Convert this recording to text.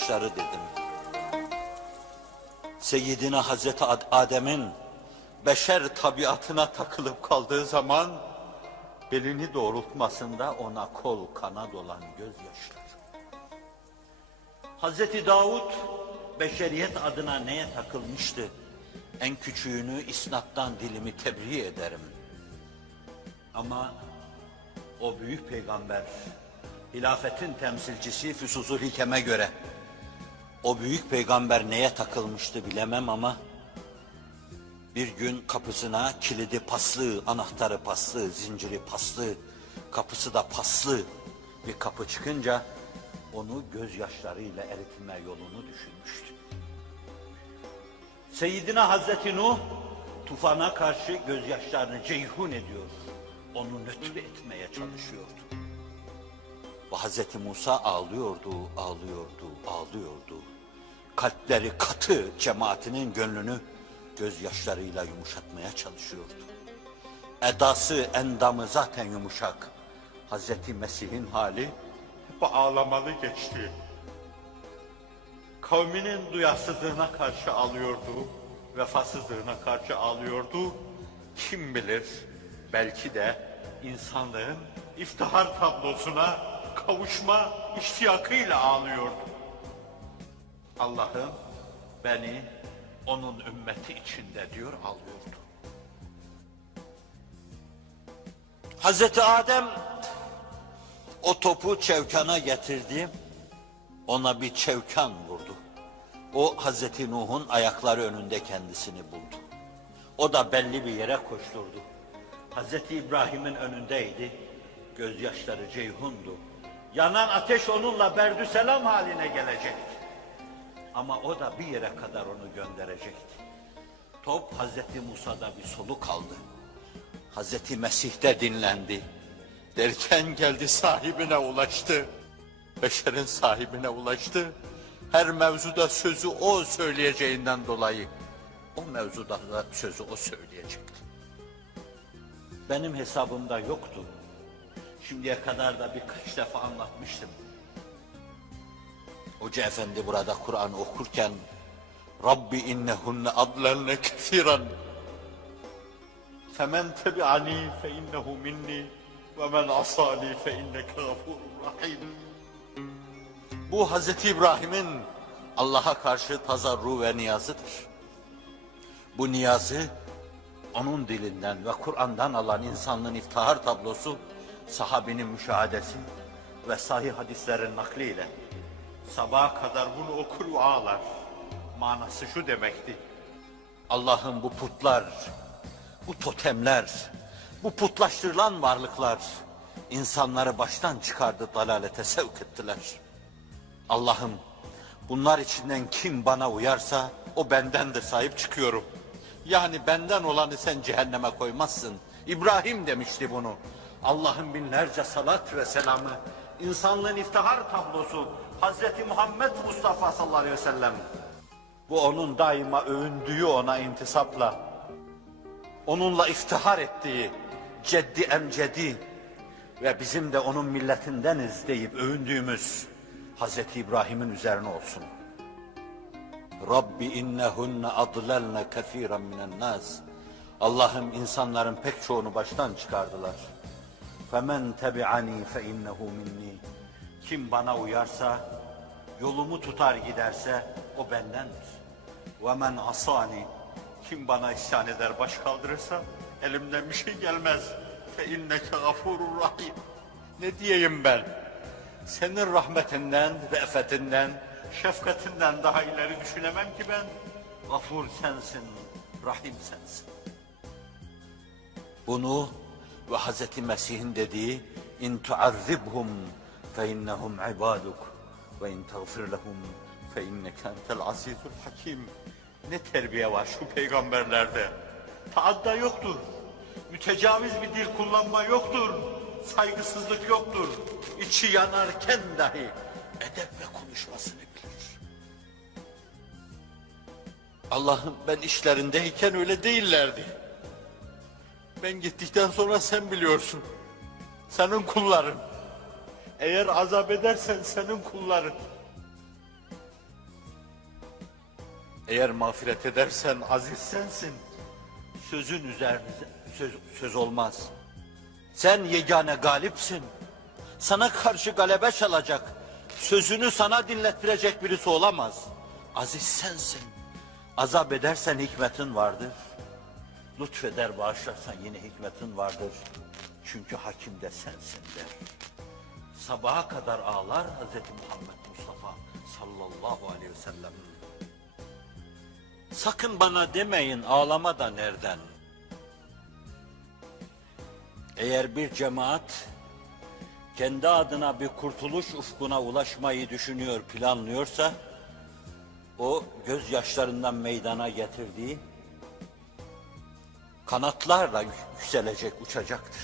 gözyaşları dedim. Seyyidina Hazreti Adem'in beşer tabiatına takılıp kaldığı zaman belini doğrultmasında ona kol kanat olan gözyaşları. Hazreti Davud beşeriyet adına neye takılmıştı? En küçüğünü isnattan dilimi tebriğ ederim. Ama o büyük peygamber, hilafetin temsilcisi Füsus'ul Hikem'e göre o büyük peygamber neye takılmıştı bilemem ama bir gün kapısına kilidi paslı, anahtarı paslı, zinciri paslı, kapısı da paslı bir kapı çıkınca onu gözyaşlarıyla eritme yolunu düşünmüştü. Seyyidina Hazreti Nuh tufana karşı gözyaşlarını ceyhun ediyor. Onu nötr etmeye çalışıyordu. Ve Hazreti Musa ağlıyordu, ağlıyordu, ağlıyordu. Kalpleri katı cemaatinin gönlünü gözyaşlarıyla yumuşatmaya çalışıyordu. Edası, endamı zaten yumuşak. Hazreti Mesih'in hali hep ağlamalı geçti. Kavminin duyarsızlığına karşı ağlıyordu, vefasızlığına karşı ağlıyordu. Kim bilir, belki de insanlığın iftihar tablosuna kavuşma iştiyakıyla ağlıyordu. Allah'ım beni onun ümmeti içinde diyor ağlıyordu. Hazreti Adem o topu çevkana getirdi, ona bir çevkan vurdu. O Hazreti Nuh'un ayakları önünde kendisini buldu. O da belli bir yere koşturdu. Hazreti İbrahim'in önündeydi, gözyaşları ceyhundu. Yanan ateş onunla berdüselam haline gelecekti. Ama o da bir yere kadar onu gönderecekti. Top Hazreti Musa'da bir soluk aldı. Hazreti Mesih'te dinlendi. Derken geldi sahibine ulaştı. Beşerin sahibine ulaştı. Her mevzuda sözü o söyleyeceğinden dolayı o mevzuda da sözü o söyleyecekti. Benim hesabımda yoktu. Şimdiye kadar da birkaç defa anlatmıştım. Hoca Efendi burada Kur'an okurken Rabbi innehunne adlelne kethiren femen tebi'ani fe innehu minni ve men asani fe inneke gafurur rahim. Bu Hazreti İbrahim'in Allah'a karşı tazarru ve niyazıdır. Bu niyazı onun dilinden ve Kur'an'dan alan insanlığın iftihar tablosu, sahabenin müşahadesi ve sahih hadislerin nakliyle sabaha kadar bunu okur ve ağlar. Manası şu demekti: Allah'ın bu putlar, bu totemler, bu putlaştırılan varlıklar insanları baştan çıkardı, dalalete sevk ettiler. Allah'ım bunlar içinden kim bana uyarsa o bendendir, sahip çıkıyorum. Yani benden olanı sen cehenneme koymazsın. İbrahim demişti bunu. Allah'ın binlerce salat ve selamı, insanlığın iftihar tablosu Hazreti Muhammed Mustafa sallallahu aleyhi ve sellem. Bu onun daima övündüğü, ona intisapla, onunla iftihar ettiği ceddi emcedi ve bizim de onun milletindeniz deyip övündüğümüz Hazreti İbrahim'in üzerine olsun. Rabbi innehunne adlelne kethiren minen nas. Allah'ım insanların pek çoğunu baştan çıkardılar. Femen tebi'ani fe innehu minni. Kim bana uyarsa, yolumu tutar giderse o bendendir. Ve men asani. Kim bana isyan eder, baş kaldırırsa elimden bir şey gelmez. Fe inneke gafurur rahim. Ne diyeyim ben? Senin rahmetinden, re'fetinden, şefkatinden daha ileri düşünemem ki ben. Gafur sensin, rahim sensin. Bunu ve Hazreti Mesih'in dediği in tu'azzibhum fe innehum ibaduk ve in tağfir lehum fe inneke entel azizul hakim. Ne terbiye var şu peygamberlerde. Taadda yoktur. Mütecaviz bir dil kullanma yoktur. Saygısızlık yoktur. İçi yanarken dahi edeple konuşmasını bilir. Allah'ım ben işlerindeyken öyle değillerdi. Ben gittikten sonra sen biliyorsun. Senin kulların. Eğer azap edersen senin kulların. Eğer mağfiret edersen aziz sensin. Sözün üzerine söz olmaz. Sen yegane galipsin. Sana karşı galebe çalacak, sözünü sana dinlettirecek birisi olamaz. Aziz sensin. Azap edersen hikmetin vardır. Lütfeder bağışlarsan yine hikmetin vardır. Çünkü hakim de sensin der. Sabaha kadar ağlar Hazreti Muhammed Mustafa sallallahu aleyhi ve sellem. Sakın bana demeyin ağlama da nereden? Eğer bir cemaat kendi adına bir kurtuluş ufkuna ulaşmayı düşünüyor, planlıyorsa, o gözyaşlarından meydana getirdiği kanatlarla yükselecek, uçacaktır.